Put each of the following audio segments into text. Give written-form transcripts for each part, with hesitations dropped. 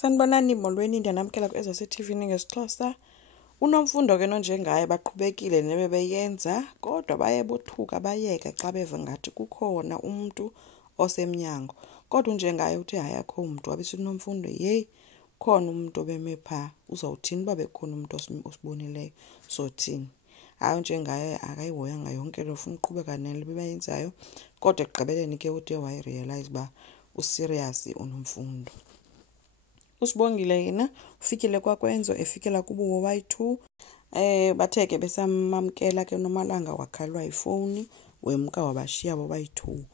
Sanibonani molweni ndiyanamkela ku-TV ngesixhosa. Unomfundo ke nonjengaye baqhubekile nebebeyenza kodwa baye bothuka bayeka xa beva ngathi kukhona umuntu osemnyango. Kodwa unjengaye uthi hayi akho umuntu wabe sithi unomfundo hey khona umuntu obeme pha uzawuthini babe khona umuntu osibonileyo sothini. Hayi unjengaye akayihoyanga yonke lo ufuna uqhubeka nele bebayenzayo kodwa ekugqibeleni ke ude wayirealize ba userious unomfundo. Usibongile yena ufikile kwaKwenzo efikela kubo wayi2 bathe ke besamamkela ke nomalanga wakhalwa ifoni wemka wabashiya wayi2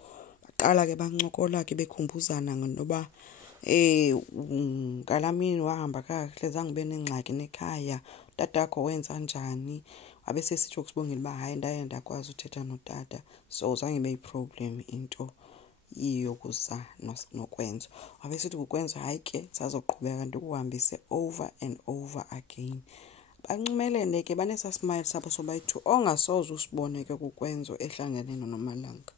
baqala ke bancokola ke bekhumbuzana ngoba Dlamini wahamba kahle zange benengxaki nekhaya tatakho wenza njani abese sithi ukusibongile ba hayi ndaye ndakwazi uthetha notata so zange be problem into iyokuza noKwenzo abesithi uKwenzo hayi ke sazoqhubeka kanti ukuhambise over and over again bancumelene ke banesa smile sabo sobayi2 ongasoze usibone ke kuKwenzo ehlangene nomalanga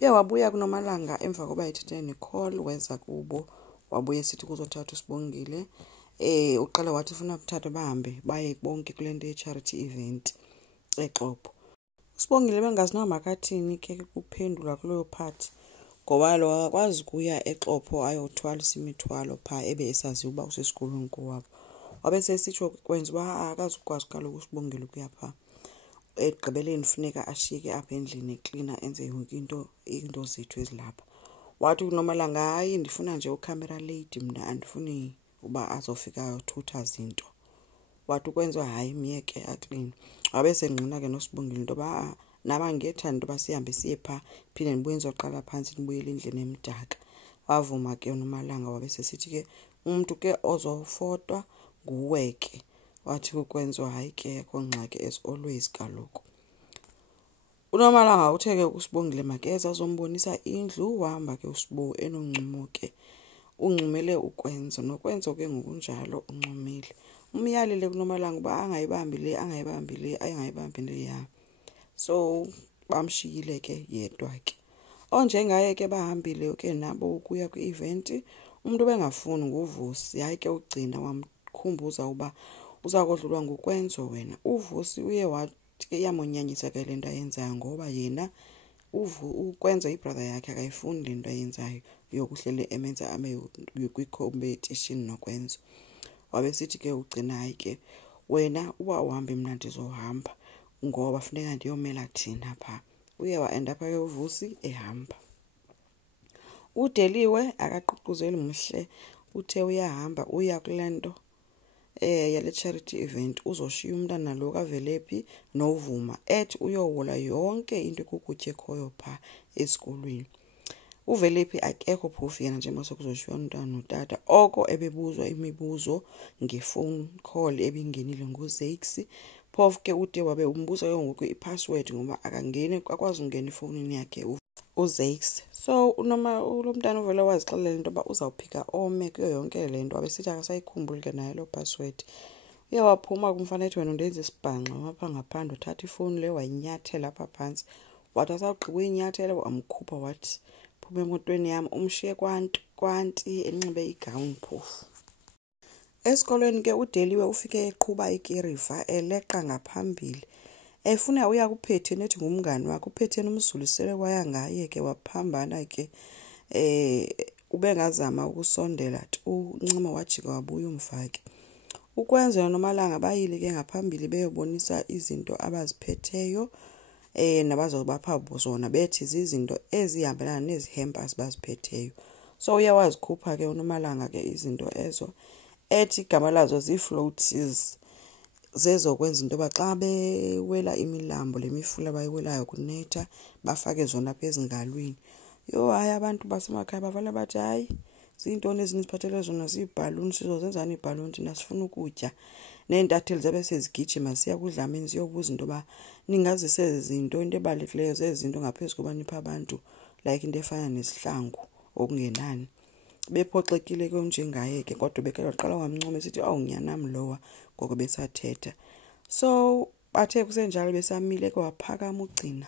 wabuya kunomalanga emva koba ethethe necall weza kubo wabuye sithi kuzothatha usibongile uqala wathi ufuna ukuthatha bahambe baye bonke kule nto ye-charity event eXhopo. Sibongile bengazinanga makathini ke kuphendula kuleyo part ngoba lo akwazi kuya eXhopo ayothwalisa imithwalo pha ebe esazi uba usesikolweni kowabo wabese sitsho Kwenzo uba akazukwazi kaloku usibongile kuya pha egqibeleni funeka ashike apha endlini cleaner enze yonke into zethu ezilapha wathi kunomalanga hayi ndifuna nje ucamera lady mna andifuni uba azofika ayothutha zinto wathi Kwenzo hayi myeke aclean wabese ngqina ke nosibongile into ba nabangethanda into basihambe siye pha phinde nibuye nizoqala phansi nibuyele endlini emdaka wavuma ke nomalanga wabese sithi ke umuntu ke ozofotwa nguweke wathi uKwenzo hayi ke konxake as always kaloku unomalanga utheke usibongile makeza azombonisa indlu wahamba ke uSibo enoncumo ke uncumele uKwenzo noKwenzo ke ngokunjalo uncumile umyalile kunomalanga uba angayibambi le ya so bamshiyile ke yedwa ke onjengaye ke bahambile ke nabo ukuya kwi-event umuntu bengafuni nguVusi hayi ke ugcina wamkhumbuza uba uza kodlulwa nguKwenzo wena uVusi uye wathi iyamonyanyisa ke lento ayenzayo ngoba yena uKwenzo ibrother yakhe akayifuni lento ayenzayo yokuhlele emenza ame kwi-competition noKwenzo wabesithi ke ugcina hayi ke wena uba uhambe mina ndizohamba ngoba funeka ndiyomela thina pha uye waenda apha ke uVusi ehamba udeliwe akaququzeli mhle uthe uyahamba uya kulento yale charity event uzoshiya umntana lo kaVelephi novuma ethi uyohola yonke into kokutye khoyo pha esikolweni uVelephi akekho phofu yena njengoba sekuzoshiywa umntana notata oko ebebuzwa imibuzo ngefone call ebingenile nguZakes phofu ke ude wabe umbuza ngoku ipassword ngoba akangeni akwazi ungena efonini yakhe uZakes so lo mntana uvela wazixelela into ba uzawuphika ome kuyo yonke lento abesithi akasayikhumbuli ke nayo lo password uyawaphuma kumfanele wena ndenze isibhanqa apha ngaphandle uthatha ifoni le wayinyathela apha phansi wathi asaqhubeka inyathela wamkhupha wathi phuma emotweni yami umshiye kwanti enxibe igown phofu esikolweni ke udeliwe ufike eqhuba ikiriva eleqa ngaphambili efuna uya kuphethe nethi ngumngani wakhe uphethe nomzulisele kwaya ngaye ke waphambana ke ubengazama ukusondela uncima wajika wabuya umfake uKwenzo nomalanga bayile ke ngaphambili beyobonisa izinto abaziphetheyo nabazobapha zona bethi izinto ezihambelana nezihampers baziphetheyo so uyawazikhupha ke unomalanga ke izinto ezo ethi igama lazo zii-floaties zezokwenza into baxa bewela imilambo lemifula bayiwelayo kunetha bafake zona apha ezingalweni hayi abantu basemakhaya bavala bathi hayi zintoni eziniziphathele zona ziibhaluni sizozenzana iibhaluni thina sifuna ukutya nentatheli zabe sezigijima siya kuDlamini siyobuza into ba ningazise zinto into ebalulekileyo zezinto ngaphezulu koba nipha abantu like into efana nesihlangu okungenani bephoxekile ke njengaye ke kodwa beqala wamncoma esithi awunyanam lowa ngoko besathetha so bathe kusenjalo besamile ke waphakama ugcina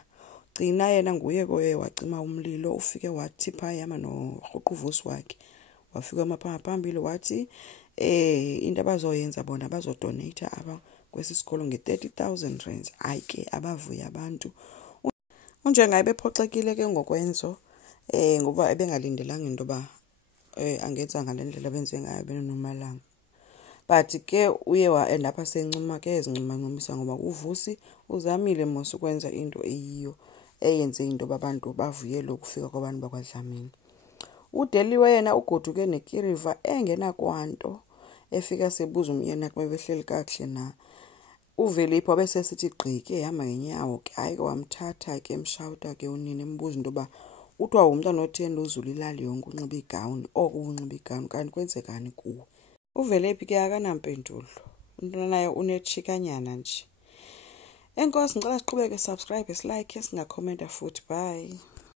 yena nguye koye wacima umlilo ufike wathi pha yama noRhuquvusi wakhe wafika phambili wathi into abazoyenza bona bazodonate aba kwesi sikolo nge-30,000 rands. Hayi ke abavuya abantu unjengaye bephoxekile ke ngokwenzo ngoba ebengalindelanga into yoba angenza ngale ndlela benze ngayo benomalanga. But ke uye wa-end up sencuma ke ezincumancumisa ngoba uvusi uzamile mos ukwenza into eyiyo eyenze into abantu bavuyele ukufika kwabantu bakwaDlamini. UDeliwe yena ugoduke nekiriva engena kwanto efika sebuza umyena kuba behleli kakuhle na. Uveliphi wabesesithi gqike hamba ngenyawo ke hayi wamthatha ke emshawuta ke unina embuza into yoba uthiwa umntana otheni uzula ilali yonke unxiba igawuni unxiba igawuni kanti kwenzekani kuwe. Uveliphi ke akanampendulo umntwana naye unetshikanyana nje. Enkosi ngicela siqhubeke subscribe, silike, singakhomenta futhi. Bye.